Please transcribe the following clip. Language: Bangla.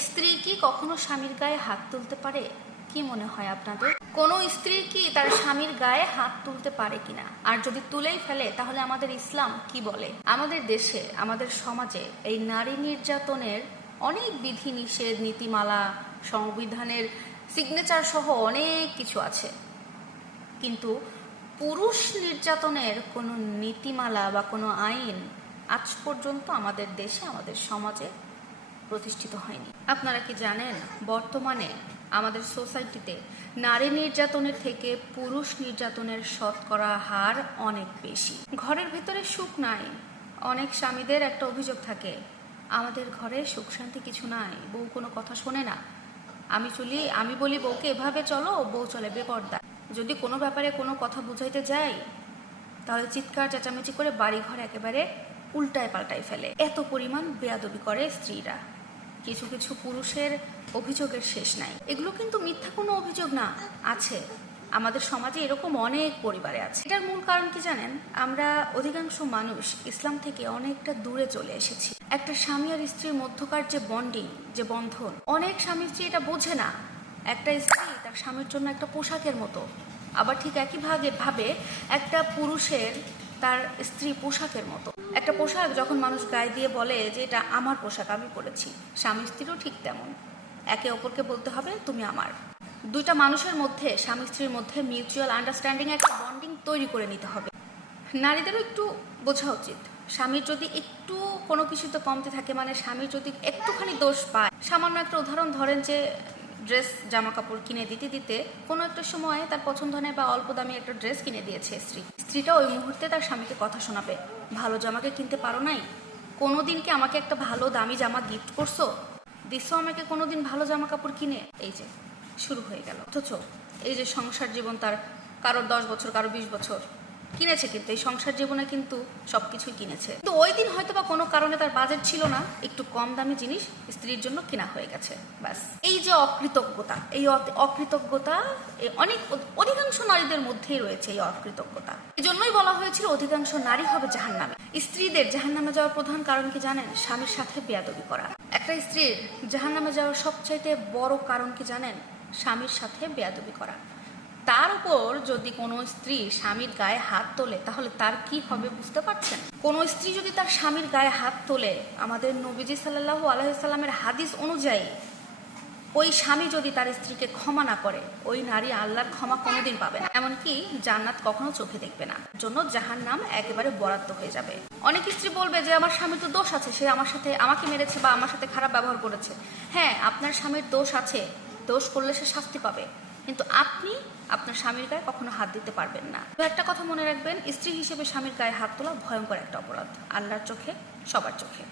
স্ত্রী কি কখনো স্বামীর গায়ে হাত তুলতে পারে? কি মনে হয় আপনাদের? কোনো স্ত্রী কি তার স্বামীর গায়ে হাত তুলতে পারে কিনা? আর যদি তুলেই ফেলে, তাহলে আমাদের ইসলাম কি বলে? আমাদের দেশে, আমাদের সমাজে এই নারী নির্যাতনের অনেক বিধি নিষেধ, নীতিমালা, সংবিধানের সিগনেচার সহ অনেক কিছু আছে। কিন্তু পুরুষ নির্যাতনের কোনো নীতিমালা বা কোনো আইন আজ পর্যন্ত আমাদের দেশে, আমাদের সমাজে প্রতিষ্ঠিত হয়নি। আপনারা কি জানেন, বর্তমানে আমাদের সোসাইটিতে নারী নির্যাতনের থেকে পুরুষ নির্যাতনের শতকরা হার অনেক বেশি। ঘরের ভেতরে সুখ নাই, অনেক স্বামীদের একটা অভিযোগ থাকে, আমাদের ঘরে সুখ শান্তি কিছু নাই, বউ কোনো কথা শোনে না। আমি চলি, আমি বলি বউকে, এভাবে চলো, বউ চলে বেপর্দা যদি কোনো ব্যাপারে কোনো কথা বুঝাইতে যাই, তাহলে চিৎকার, চেঁচামেচি করে বাড়ি ঘর একেবারে উল্টায় পাল্টায় ফেলে। এত পরিমাণ বেয়াদবি করে স্ত্রীরা। কিছু কিছু পুরুষের অভিযোগের শেষ নাই। এগুলো কিন্তু মিথ্যা কোনো অভিযোগ না, আছে। আমাদের সমাজে এরকম অনেক পরিবারে আছে। এটার মূল কারণ কি জানেন? আমরা অধিকাংশ মানুষ ইসলাম থেকে অনেকটা দূরে চলে এসেছি। একটা স্বামী আর স্ত্রীর মধ্যকার যে বন্ডিং, যে বন্ধন, অনেক স্বামী স্ত্রী এটা বোঝে না। একটা স্ত্রী তার স্বামীর জন্য একটা পোশাকের মতো। আবার ঠিক একই ভাগে, ভাবে একটা পুরুষের তার স্ত্রী পোশাকের মতো। একটা পোশাক যখন মানুষ গায়ে দিয়ে বলে যে, এটা আমার পোশাক, আমি পরেছি। স্বামী স্ত্রীরও ঠিক তেমন। একে অপরকে বলতে হবে, তুমি আমার। দুইটা মানুষের মধ্যে, স্বামী স্ত্রীর মধ্যে মিউচুয়াল আন্ডারস্ট্যান্ডিং একটা বন্ডিং তৈরি করে নিতে হবে। নারীদেরও একটু বোঝা উচিত। স্বামীর যদি একটু কোনো কিছুতে কমতে থাকে মানে স্বামীর যদি একটুখানি দোষ পায়, সামান্য একটা উদাহরণ ধরেন যে ড্রেস জামা কাপড় কিনে দিতে দিতে কোনো একটা সময় তার পছন্দ নেই বা অল্প দামি একটা ড্রেস কিনে দিয়েছে স্ত্রী। স্ত্রীটা ওই মুহূর্তে তার স্বামীকে কথা শোনাবে। ভালো জামাকে কিনতে পারো নাই? কোনোদিন কি আমাকে একটা ভালো দামি জামা গিফট করছ? দিছো আমাকে কোনোদিন ভালো জামা কাপড় কিনে? এই যে, শুরু হয়ে গেল। অথচ এই যে সংসার জীবন তার কারোর দশ বছর কারও বিশ বছর। কিনেছে কিন্তু, এই সংসার জীবনে কিন্তু সবকিছুই কিনেছে। তো ওই দিন হয়তো বা কোনো কারণে তার বাজেট ছিল না, একটু কম দামি জিনিস স্ত্রীর জন্য কেনা হয়ে গেছে, ব্যাস। এই যে অকৃতজ্ঞতা, এই অকৃতজ্ঞতা অনেক, অধিকাংশ নারীদের মধ্যেই রয়েছে এই অকৃতজ্ঞতা। এই জন্যই বলা হয়েছিল অধিকাংশ নারী হবে জাহান্নামে। স্ত্রীদের জাহান্নামে যাওয়ার প্রধান কারণ কি জানেন? স্বামীর সাথে বেয়াদবি করা। একটা স্ত্রীর জাহান্নামে যাওয়ার সবচাইতে বড় কারণ কি জানেন? স্বামীর সাথে বেয়াদবি করা। তার উপর যদি কোনো স্ত্রী স্বামীর গায়ে হাত তোলে, তাহলে তার কি হবে বুঝতে পারছেন? কোনো স্ত্রী যদি তার স্বামীর গায়ে হাত তোলে, আমাদের নবীজি সাল্লাহ আলহিসাল্লামের হাদিস অনুযায়ী, ওই স্বামী যদি তার স্ত্রীকে ক্ষমা না করে, ওই নারী আল্লাহর ক্ষমা কোনোদিন পাবে না। এমনকি জান্নাত কখনো চোখে দেখবে না। জন্য জাহান নাম একেবারে বরাদ্দ হয়ে যাবে। অনেক স্ত্রী বলবে যে, আমার স্বামীর তো দোষ আছে, সে আমার সাথে আমাকে মেরেছে বা আমার সাথে খারাপ ব্যবহার করেছে। হ্যাঁ আপনার স্বামীর দোষ আছে। দোষ করলে সে শাস্তি পাবে। কিন্তু আপনি আপনার স্বামীর গায়ে কখনো হাত দিতে পারবেন না। তো একটা কথা মনে রাখবেন, স্ত্রী হিসেবে স্বামীর গায়ে হাত তোলা ভয়ঙ্কর একটা অপরাধ। আল্লাহর চোখে, সবার চোখে।